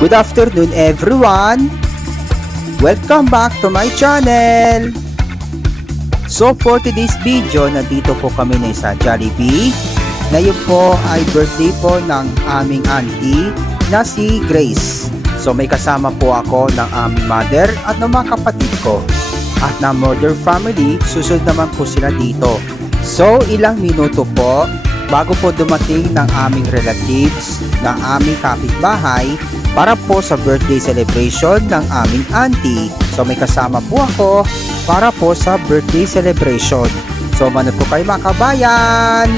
Good afternoon everyone! Welcome back to my channel! So for today's video, nandito po kami na sa Jollibee. Ngayon po ay birthday po ng aming auntie na si Grace. So may kasama po ako ng aming mother at ng mga kapatid ko. At na mother family, susunod naman po sila dito. So ilang minuto po bago po dumating ng aming relatives, ng aming kapitbahay para po sa birthday celebration ng aming auntie. So may kasama po ako para po sa birthday celebration. So manood po kayo mga kabayan!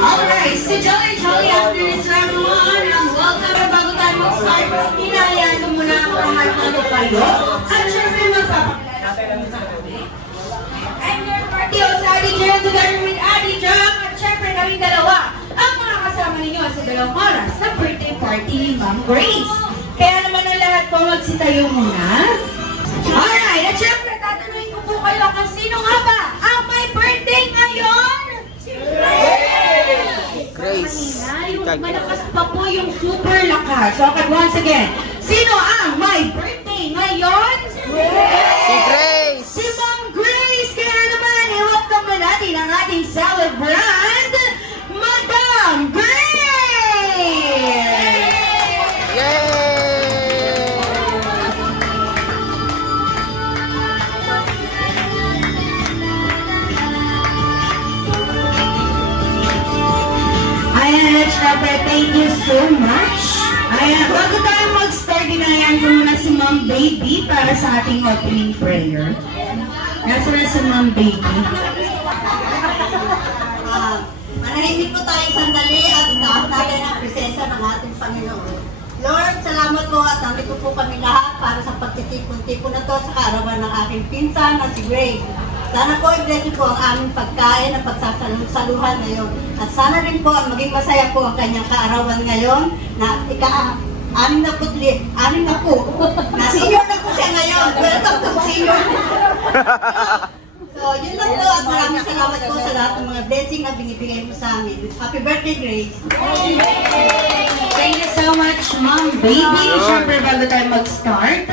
Alright, so jolly afternoon to everyone and welcome na bago tayo mag-start. Hinayaan ko muna ang lahat ng kayo. At syempre I'm your party host, Adi Jam, together with Adi Jam. At syempre kaming dalawa ang mga kasama ninyo sa 2 oras sa birthday party ni Ma'am Grace. Kaya naman ang lahat po magsitayo muna. Alright, at syempre tatanungin ko po kayo kung sino nga ba ang may birthday ngayon? Grace. Malakas pa po yung super lakas. So, once again, sino ang may birthday ngayon? Si Grace! Si Ma'am Grace! Kaya naman, i-welcome na natin ang ating celebrant, Madam Grace! Yay! Ayan, syempre, thank you so much. Ayan, bago tayo mag-start, dinayan ko muna si Ma'am Baby para sa ating opening prayer. Nasa na si Ma'am Baby. Manahimik po tayo sandali at itaas natin ang presensya ng ating Panginoon. Lord, salamat po at nandito po kami lahat para sa pagtitipon-tipon na to sa kaarawan ng aking pinsan na si Grace. Sana po i-bless niyo po ang aming pagkain at pagsasaluhan ngayon. At sana rin po ang maging masaya po ang kanyang kaarawan ngayon na anim na po. Na senior na po siya ngayon. Welcome to senior. So, yun lang po at maraming salamat po sa lahat ng mga blessing na binibigay mo sa amin. Happy birthday, Grace! Thank you so much, Ma'am Baby. Siyempre, bago tayo mag-start,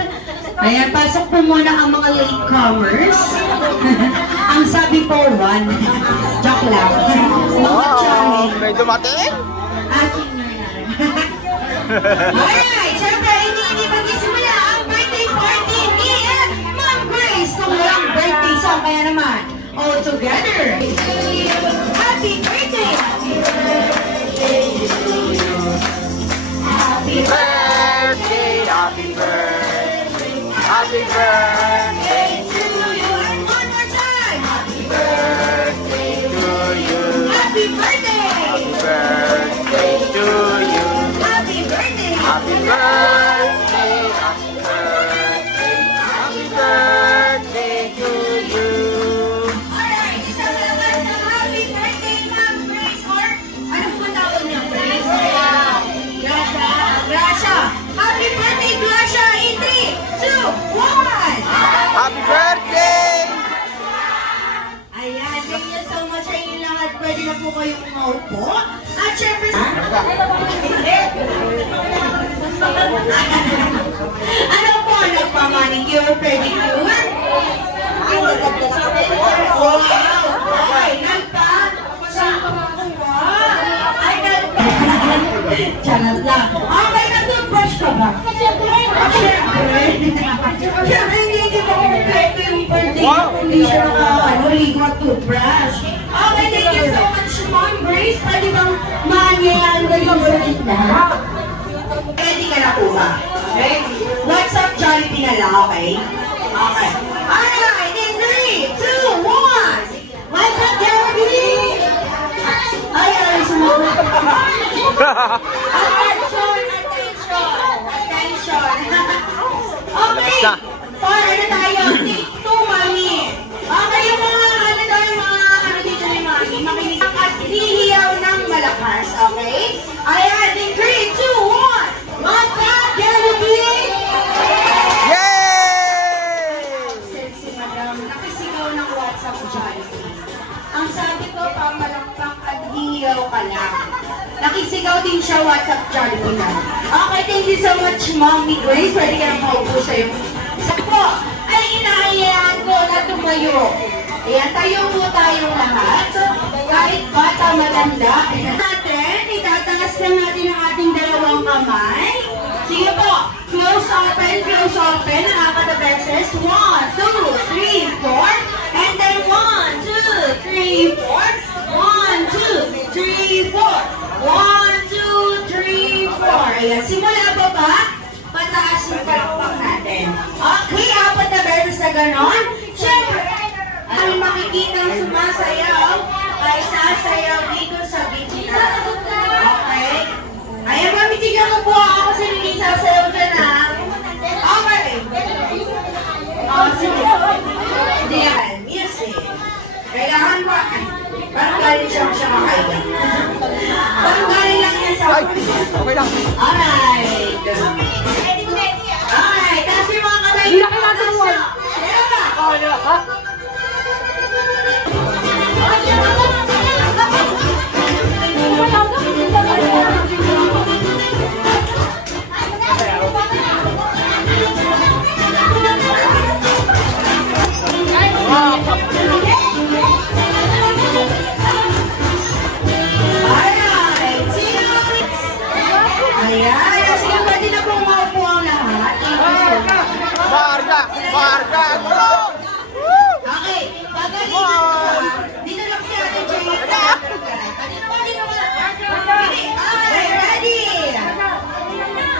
ayan, pasok po muna ang mga latecomers. Ang sabi po, 1. Joke lang. Oh, may dumating? Aking na yan. Alright, siyempre, hindi mag-isimula ang birthday party ni Ma'am Grace kung walang birthday song. Kaya naman, all together. Happy birthday! Happy birthday to you. Happy birthday, happy birthday, happy birthday to you. One more time. Happy birthday to you. Happy birthday. Happy birthday to you. Happy birthday. Happy birthday, happy birthday, happy birthday to you. Alright, isang lakas ng happy birthday, Ma'am Grace, or ano po tawag niya? Grace? Gracia. Happy birthday, Gracia, in 3, 2, 1! Happy birthday! Ayan, thank you so much sa inyo lahat. Pwede na po kayong maupo. At syempre, ano po, nagpamanicure, pedicure? Wow! Ay, nagpa! Ay, nagpa! Charot lang. Okay, nag-toothbrush ka ba? Siyempre. Hindi siya ligo at toothbrush. Okay, thank you so much, Mom Grace. Pwede bang mangyayari na yung sa gitna? Ready ka na po ba? Okay? What's up, Jollibee na lang, okay? Okay. Alright, in 3, 2, 1! What's up, Jollibee? Ay, sumunod. Attention! Okay! Para na tayo. Take 2, Mami. Okay, yung mga dito ni Mami. Makinig at hihiyaw ng malakas, okay? Ayan, in 3, 2, 1! What's up, Jollibee? Yay! Si Madam, nakisigaw ng WhatsApp Jollibee. Ang sabi ko, pamalakpak at hihiyaw ka lang. Nakisigaw din siya WhatsApp Jollibee na. Okay, thank you so much, Mommy Grace. Pwede ka nang maupo sa'yo. Ako, ay inahayaan ko na tumayo. Ayan, tayo po tayong lahat. Kahit bata, maganda. Ayan natin, itataas lang natin ang ating dalawang kamay. Sige po, close open, ang apat na beses. 1, 2, 3, 4. And then 1, 2, 3, 4. 1, 2, 3, 4. 1, 2, 3, 4. Ayan, simula pa ba? Pataas yung palakpak natin. Okay, apat na beses na ganon. Siyempre, ang makikita sumasayaw ay sasayaw dito sa bikina. Okay? Ayan, Mami, tignan mo po ako kasi hindi sasayaw dyan, ha? Okay. Sige. Hindi yan. Music. Kailangan ba? Parang galing siya makailan. Parang galing lang yan sa... Ay, okay lang. Alright. Alright, tapos yung mga kamay. Hindi na kailangan mo. Meron ba? Oo, meron ka? Marga! Okay, pagalingan ko ha. Dito lang si Ate Jay. Okay, ready?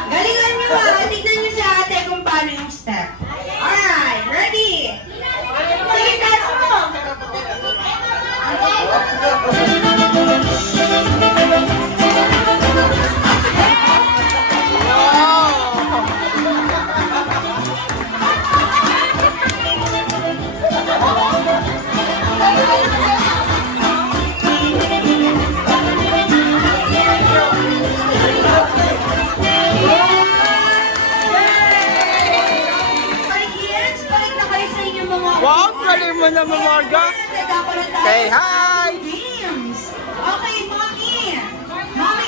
Galingan nyo ha. Tignan nyo si Ate kung paano yung step. Alright, ready? Sige, dance mo. Wow, galing mo naman, Marga. Say hi! Okay, Mommy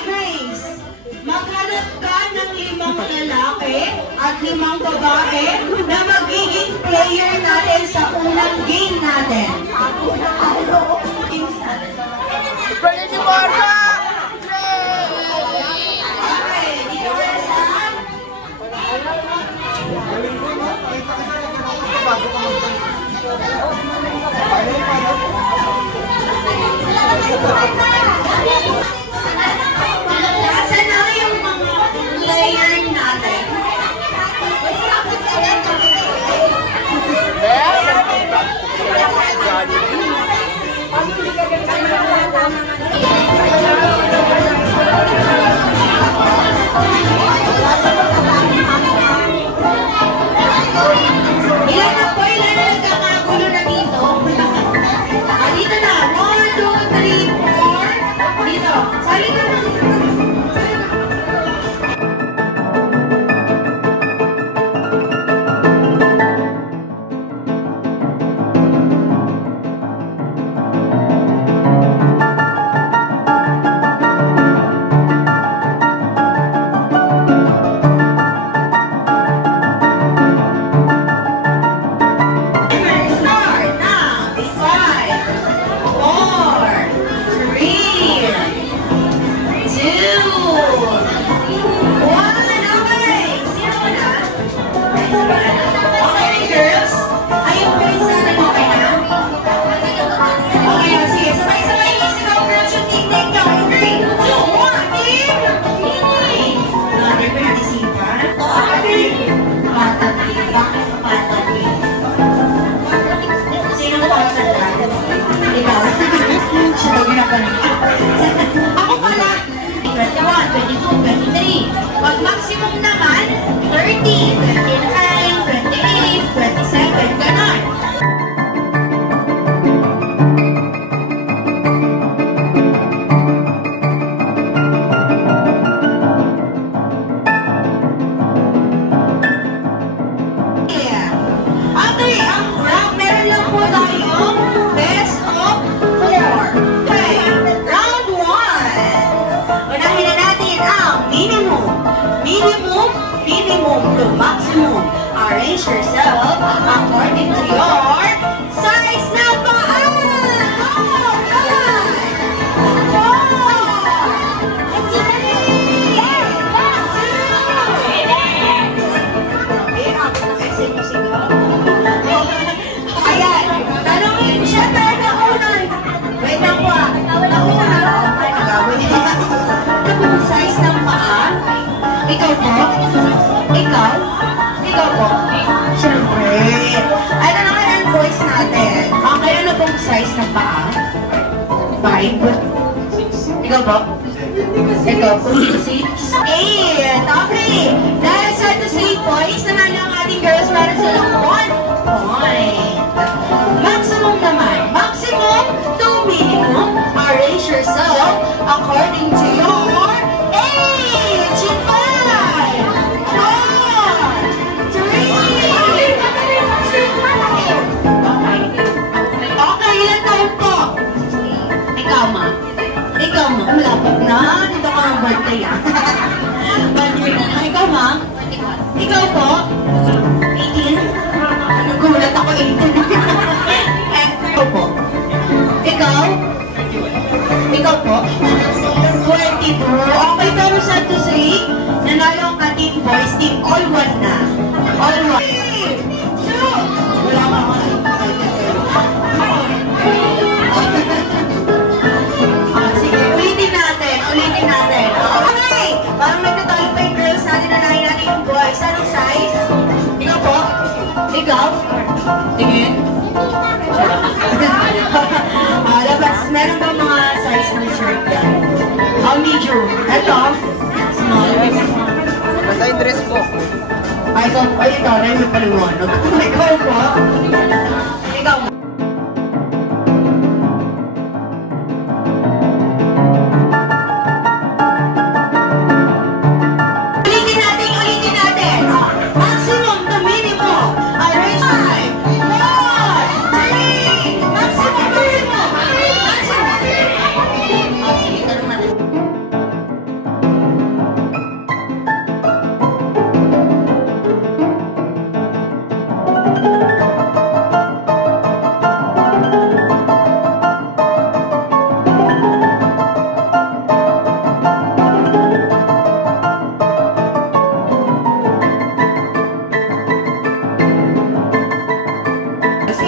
Grace, maghanap ka ng 5 lalaki at 5 babae na magiging player natin sa unang game natin. Galing ni Marga! Okay, dito ka saan? Nasaan na yung mga player natin? Jollibee. minimum to maximum. Arrange yourself according to your size na paa. Ayan, tanongin siya pero nakunan. Wait lang po ah. Nakunan. Anong size ng paa? Ikaw po? Ikaw? Ikaw po? Siyempre. Ano naman ang voice natin? Okay, ano pong size ng paa? 5? Ikaw po? Ikaw po? 6? 8! Okay! Dahil sa ito sa 8 points, naman ang ating girls meron silang 1 point. Maximum naman. Maximum to minimum. Arrange yourself according to your age. 5, 4, 3. Okay, ilan taon po? Ikaw, ma. Ikaw, ma. Malapit na. Dito ka ang birthday, ah. Birthday na. Ikaw, ma. Ikaw po? 18? Nagulat ako 18. Ikaw po? Ikaw? Ikaw po? 22. Okay, pero sa to say, nanalo ang ating boys team. All one na. All one. 3, 2. Wala ka mga. Sige, ulitin natin. Ulitin natin. Okay. Parang nagtatalo pa yung girls natin. Nanahin natin yung boys. Anong size? Ikaw po? Ikaw? Tingin? Labas. Meron ba mga size ng shirt yan? Medium. Ito? Small. Ganda yung dress po. Ay, ikaw. Ay, ikaw. Ay, may paliwanag. Ikaw po? Ikaw. Ulitin natin. Maximum to minimum. Arrange 5, 4, 3. Maximum. Sige, tanong natin.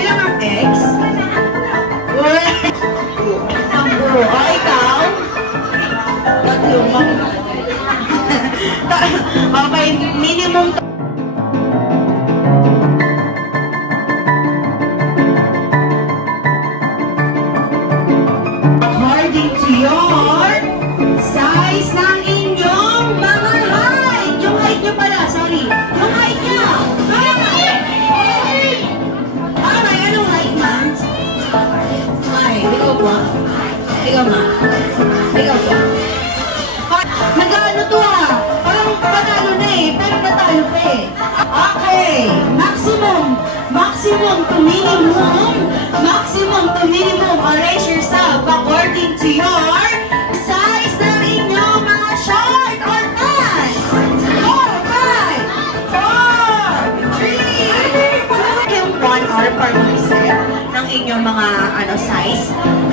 Ilang ang X? Ang bro. O, ikaw? Tatlo. Okay, minimum to. According to your size ng inyong mga height. Yung height nyo pala, sorry. Yung height nyo. Okay, anong height, ma'am? Ay, ikaw po. Ikaw, ma'am. Ikaw po. Nag-ano to ah. Parang panalo na eh. Pero natalo pa eh. Okay. Maximum to minimum. Maximum to minimum. Arrange yourself according to your size ng inyong mga short or pants. 4, 5, 4, 3, 2. Yung 1 hour per set ng inyong mga size.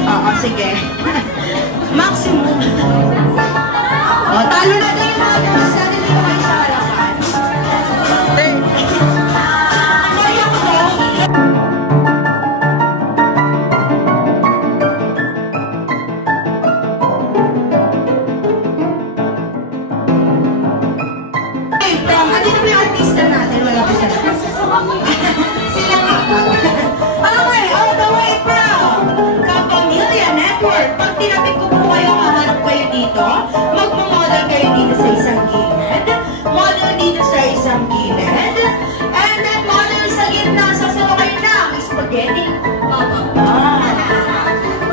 Oo, sige. Maximum. O, talo na tayo yung mga girls natin dito kayo sa harapan. Kaya ko to. Wait lang, andito ba yung artista natin? Wala pa sila. Sila nga. Okay, all the way from Kapamilya Network. Pag tinapit ko po kayo, haharap kayo dito. Magmamodel kayo dito sa isang gilid. Model dito sa isang gilid. And then model sa gitna. Sasawa kayo ng spaghetti.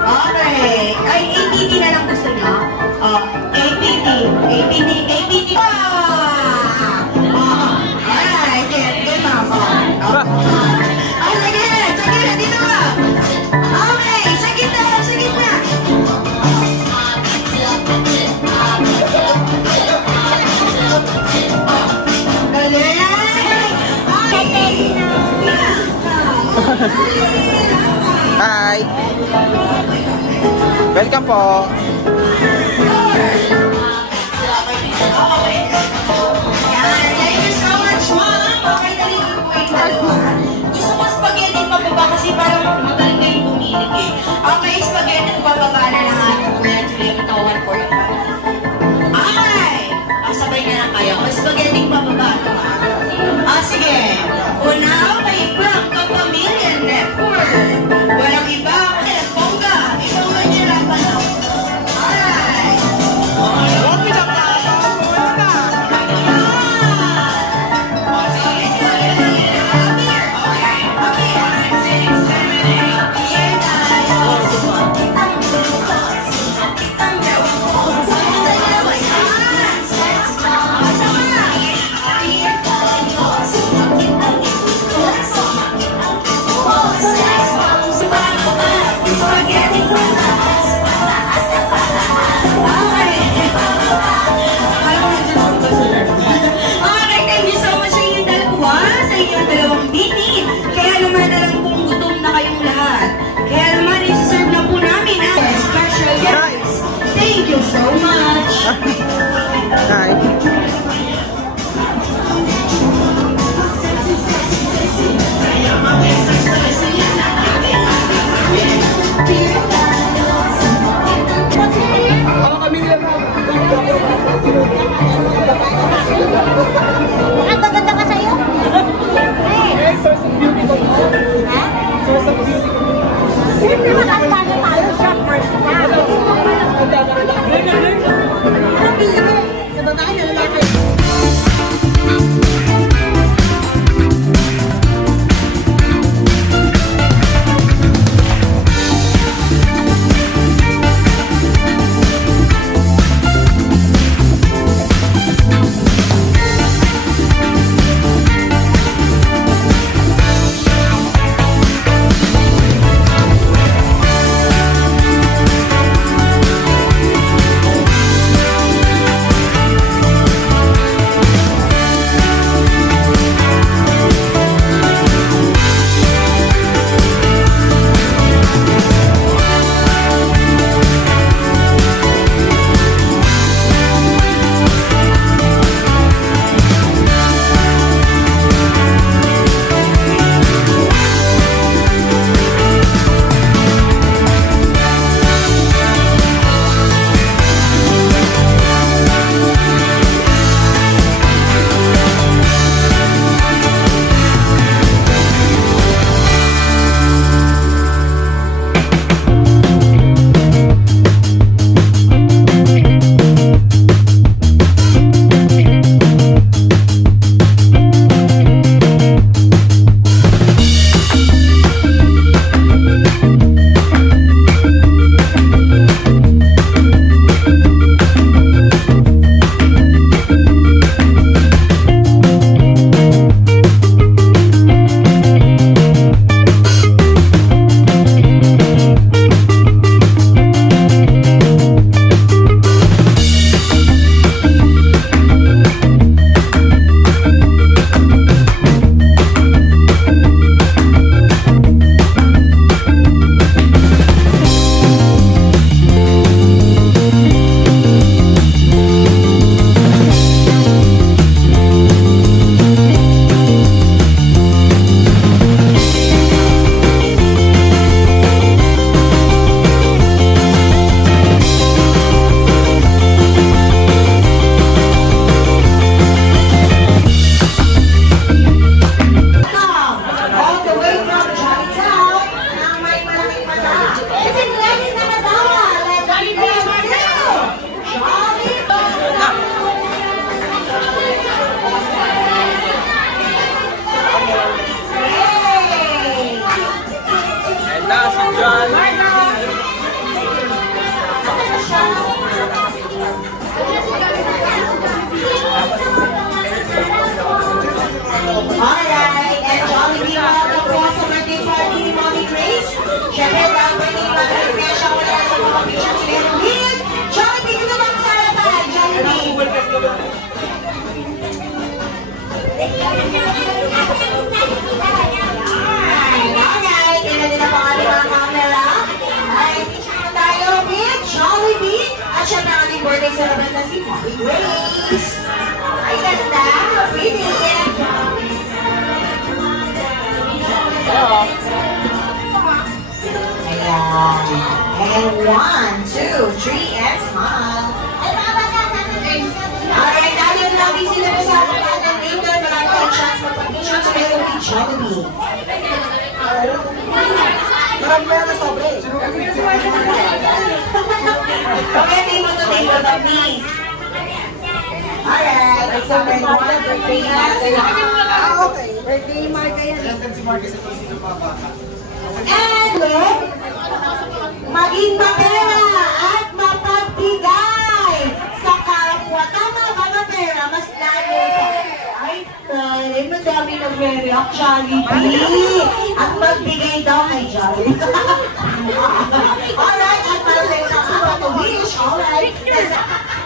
Okay. Ay, ABD na lang gusto niyo. ABD. ABD. ABD. Alright. Good, ma'am. Sige. Sige. Dito ka. Okay. Sa gitna. Sa gitna. Welcome po. Yan, thank you so much, ma'am. Okay, dali ko po yung dalawa. Gusto ko spaghetti pababa kasi parang magaling kayong pumilig eh. Okay, spaghetti pababa na lang ating kuya Julia. Ito, 145. Ay! Sabay na lang kayo. Spaghetti pababa naman. Sige. Una, may Frank Kapamilya Network. Walang iba. Bongga. Ibongga niya lang pa lang. Alright. saraban na si Mommy Grace. Ay, ganda. Pretty. Ayan. And 1, 2, 3, and smile. Alright, dahil lagi sila na sa atin dito, marami ang chance mag-picture together with Jollibee. Okay, table to table to me. Alright, it's number 1, birthday natin. Okay, birthday mark yan. And maging mapera at mapagbigay sa kapwa. Tama ba mapera? Mas lalo. Ay, tayo, madami nag-react, Jollibee. At magbigay daw kay Jollibee. Alright, at para sa iyo sa mga wish, alright.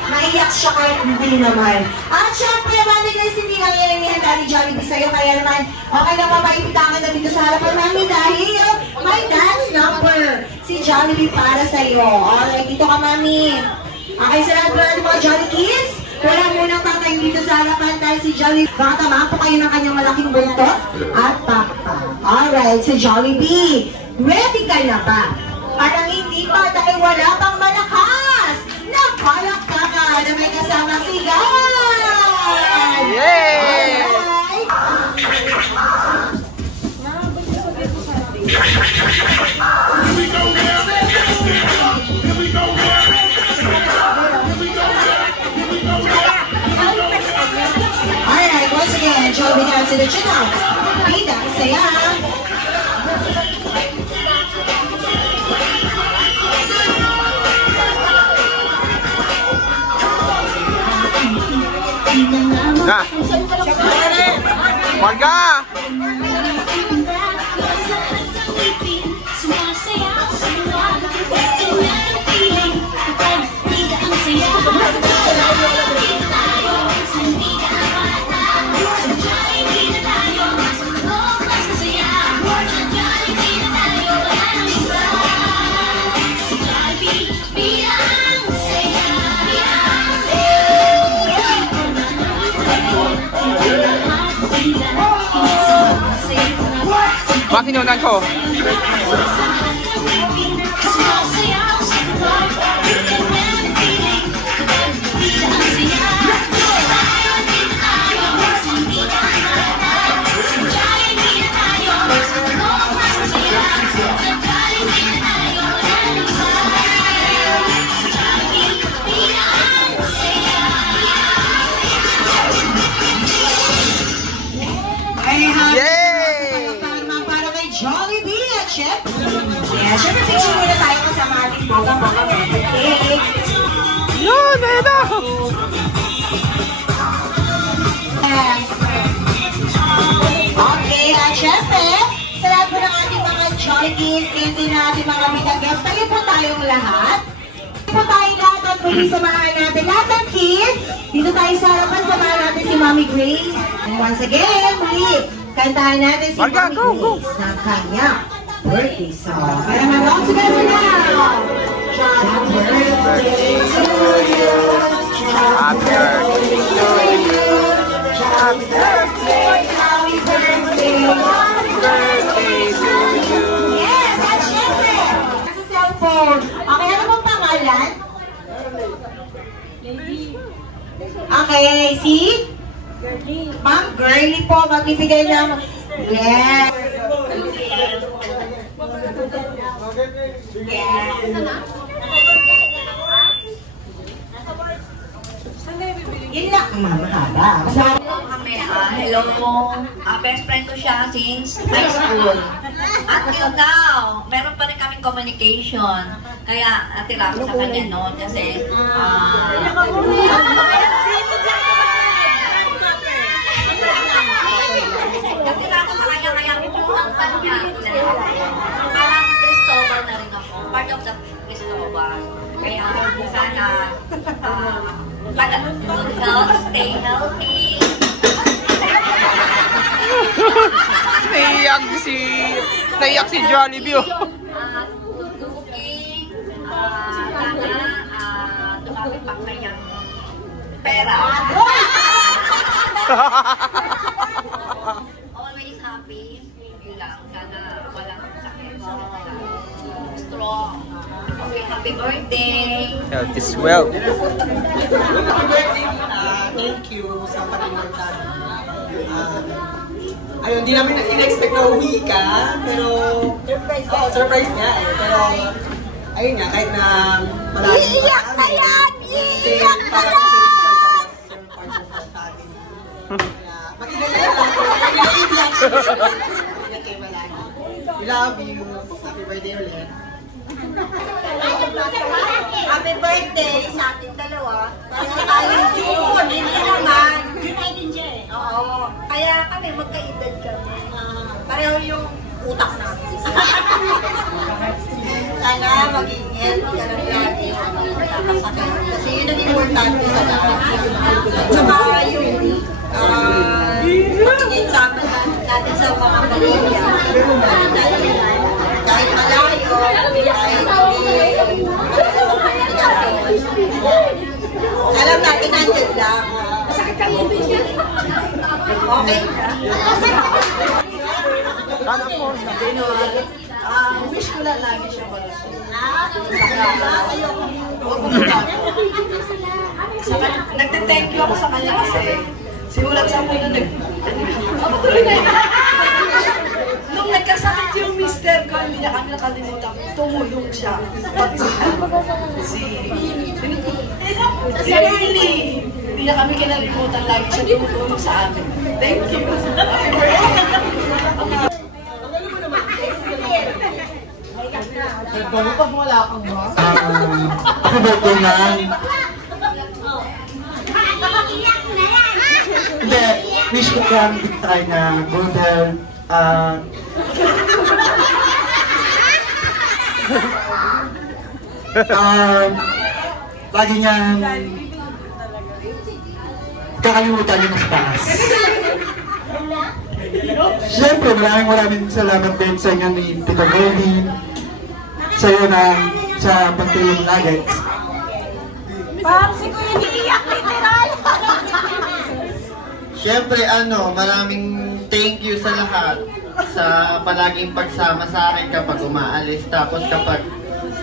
Naiyak siya kahit hindi naman. At syempre, Mami Grace, hindi lang yan ang ihanda ni Jollibee sa'yo. Kaya naman, okay na mapaipitangan na dito sa harapan namin dahil may dance number si Jollibee para sa'yo. Alright, dito ka, Mami. Okay, sa lahat ng mga Jolly Kids, wala munang tatayo dito sa harapan dahil si Jollibee. Baka tamaan po kayo ng kanyang malaking buntot at pakpak. Alright, si Jollibee, ready ka na ba? Parang hindi pa dahil wala pang malakas na palakpakan na may kasama si Gan! Yay! Alright, once again, Jollibee dance to the chin out. Pida, saya. Na! Marga! Bakit inunan ko? Siyempre, picture muna tayo kasama ating mga birthday. Yun! Ayun na! Okay, at siyempre, sa lahat po ng ating mga Jolly Kids and din ating mga bitagas, tayo po tayong lahat. Po tayong lahat at muli samahan natin. Lahat ng kids, dito tayo sa harapan, samahan natin si Mommy Grace. And once again, muli, kantahan natin si Marga, Mommy go, go. Grace ng kanya birthday song. Kaya naman, all together now! Happy birthday to you! Happy birthday to you! Happy birthday! Happy birthday! Happy birthday to you! Yes! At syempre, sa cellphone, okay, ano bang pangalan? Okay, si? Ma'am Girlie po, magbibigay ng... Yes! Yun lang, mahaba. Hello po. Best friend ko siya since high school. Until now, meron pa rin kaming communication. Kaya atira ko sa kanya noon kasi atira ko sa kanya kaya ang kanya. Parang Cristobal na rin ako. Part of the Cristobal. Kaya sana good health, stay healthy. Naiyak si Jollibee. Good looking, sana kami pang kanyang pera. Always happy. Yun lang. Sana walang sakit. Strong. Okay, happy birthday. Health is wealth. Happy birthday, thank you sa panonood sa amin. Ayun, di namin in-expect na uwi ka, pero surprise nga eh. Pero, ayun nga, kahit na marami Iiyak na yan! Iiyak na yan! Mag-ingat na lang. Ingat kayo malagi. We love you. Happy birthday ulit. Happy birthday sa ating dalawa. Parang tayo June, hindi naman. June 19 siya eh. Oo. Kaya kami magkaedad kami. Pareho yung utak namin. Sana mag-ingat ka lang lagi. Nakasakit. Kasi yun ang importante sa lahat. Tsaka yung magiging sa amin natin sa mga pamilya. Kahit malayo, kahit alam natin nandiyan lang. Okay. Wish ko lang lagi siya malusog. Nagte-thank you ako sa kanya kasi simulat sa muna nung nagkasakit yung mister ko, hindi niya kami nakalimutan. Tumulong siya. Pati si Lily. Hindi niya kami kinalimutan. Lagi siya tumulong sa amin. Thank you. Bago pag wala kang ma. Happy birthday lang. Hindi, wish ko lang tayo na good health. Lagi niyang kakalimutan yung mas taas. Siyempre, maraming salamat din sa inyo ni Tito Goldie. Sa iyo na sa pagtulong lagi. Parang si Kuya iiyak literal. Siyempre, maraming thank you sa lahat sa palaging pagsama sa akin kapag umaalis. Tapos kapag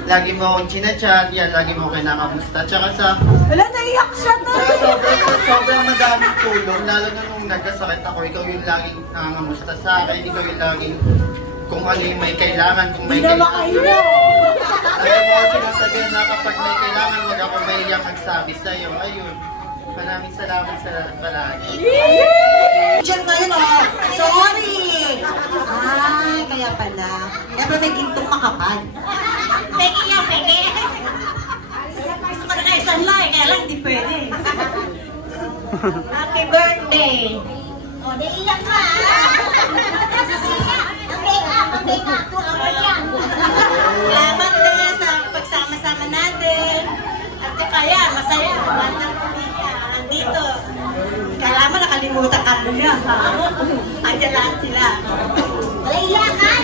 lagi mo akong chinachat, yan, lagi mo akong kinakamusta. Tsaka sa... Wala, naiyak siya to. Sobrang madaming tulong, lalo na nung nagkasakit ako, ikaw yung laging nangangamusta sa akin, ikaw yung laging kung ano yung may kailangan, kung may kailangan. Ayaw mo kasi nasabihin na kapag may kailangan, wag ako mahiyang magsabi sa'yo. Ayun, maraming salamat sa palagi. Diyan ngayon oh. Sorry. Ay, kaya pala. Kaya may gintong makapal. Peke yan, peke. Gusto ko na kayo sanlay, kaya lang hindi pwede. Happy birthday. O, naiiyak ka. Ang make-up. Salamat din sa pagsama-sama natin. At kaya, masaya. Dito. Kala mo nakalimutan ka niya. Andiyan lahat sila. Naiiyakan!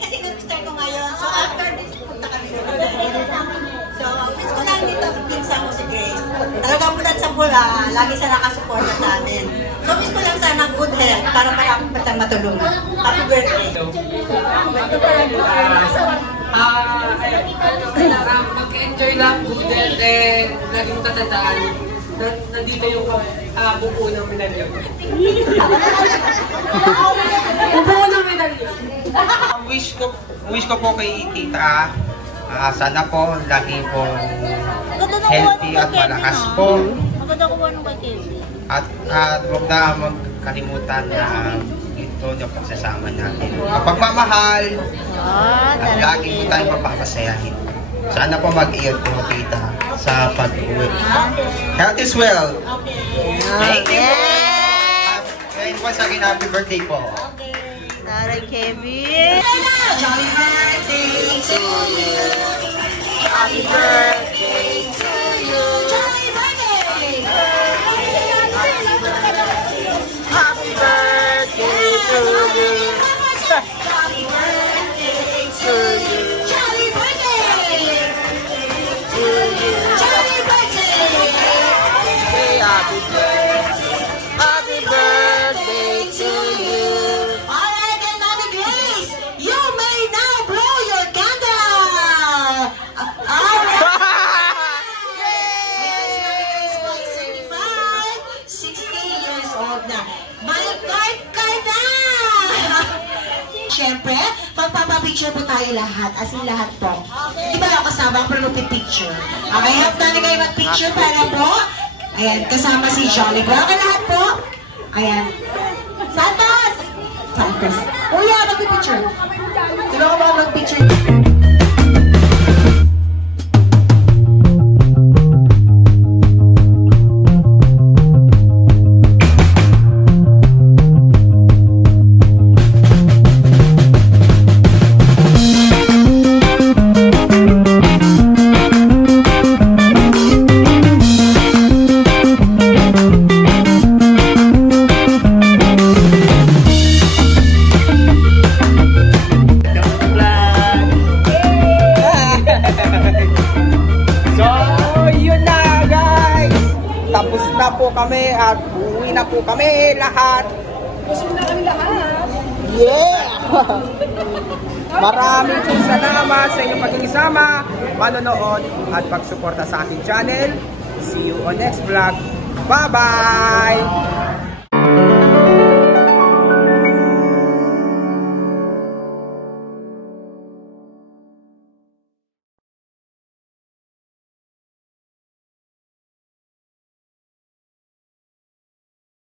Kasi gusto ko ngayon. So after this, punta kami dito. So, miss ko lang dito pinsan mo si Grace. Talagang mulat sa pula, lagi siya nakasuporta sa amin. So, miss ko lang sana good health para marami pa siyang matulungan. Happy birthday! Mag-enjoy lang, good health, lagi mo tatandaan. Nandito yung buko ng medalyon. Buko ng medalyon. Wish ko po kay tita, sana po lagi po healthy at malakas po. Maganda ko ng kay At huwag na magkalimutan na ito yung pagsasama natin. Pagmamahal at lagi po tayong mapapasayahin. Sana po mag-iyot po tita sa pag-uwi. Health is wealth. Thank you po. And once again, happy birthday po. Taray Kevin! Happy birthday to you! Happy birthday to you! Happy birthday! Happy birthday to you! Happy birthday to you! Happy birthday! na. May card ka na! Siyempre, magpapapicture po tayo lahat, as in lahat po. Di ba ako kasama ang picture? Okay, help natin kayo mag-picture para po. Ayan, kasama si Jolly Boy. Okay, lahat po. Ayan. Santos! Santos. Kuya, mag-picture. Sino ko ba mag-picture? Tapos na po kami at uwi na po kami lahat. Busog na kami lahat. Yeah! Maraming salamat sa inyong pagkikisama, manonood at pagsuporta sa aking channel. See you on next vlog. Bye-bye!